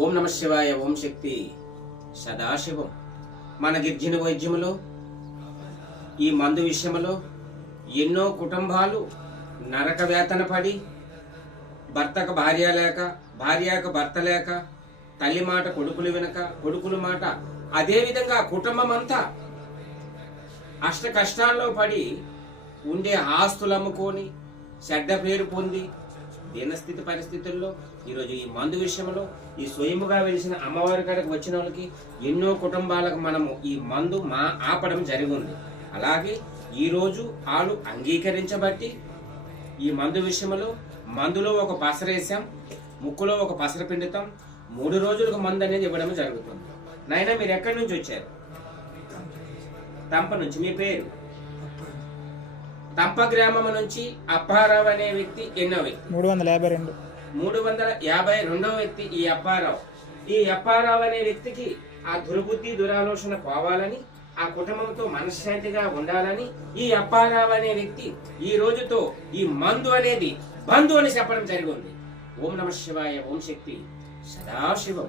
ఓం నమ శివాయ. ఓం శక్తి సదాశివం. మన గిర్జన వైద్యములో ఈ మందు విషయంలో ఎన్నో కుటుంబాలు నరక వేతన పడి, భర్తకు భార్య లేక, భార్యకు భర్త లేక, తల్లి మాట కొడుకులు వినక, కొడుకుల మాట అదేవిధంగా కుటుంబం అంతా అష్ట కష్టాల్లో పడి ఉండే ఆస్తులు అమ్ముకొని చెడ్డ పేరు పొంది దీనస్థితి పరిస్థితుల్లో ఈరోజు ఈ మందు విషయంలో ఈ స్వయముగా వెలిసిన అమ్మవారి కాడికి వచ్చిన వాళ్ళకి ఎన్నో కుటుంబాలకు మనము ఈ మందు ఆపడం జరిగింది. అలాగే ఈరోజు వాళ్ళు అంగీకరించబట్టి ఈ మందు విషయంలో మందులో ఒక పసరేసాం, ముక్కులో ఒక పసర పిండుతాం, 3 రోజులకు మందు అనేది ఇవ్వడం జరుగుతుంది. నాయన మీరు ఎక్కడి నుంచి వచ్చారు? తంప నుంచి. మీ పేరు? తంప గ్రామం నుంచి అప్పారావు అనే వ్యక్తి ఎన్నో వ్యక్తి? 352. 352వ వ్యక్తి ఈ అప్పారావు. ఈ అప్పారావు అనే వ్యక్తికి ఆ దుర్బుద్ధి దురాలోచన పోవాలని, ఆ కుటుంబంతో మనశ్శాంతిగా ఉండాలని ఈ అప్పారావు అనే వ్యక్తి ఈ రోజుతో ఈ మందు అనేది బంధు అని చెప్పడం జరిగింది. ఓం నమ శివాయ. ఓం శక్తి సదాశివం.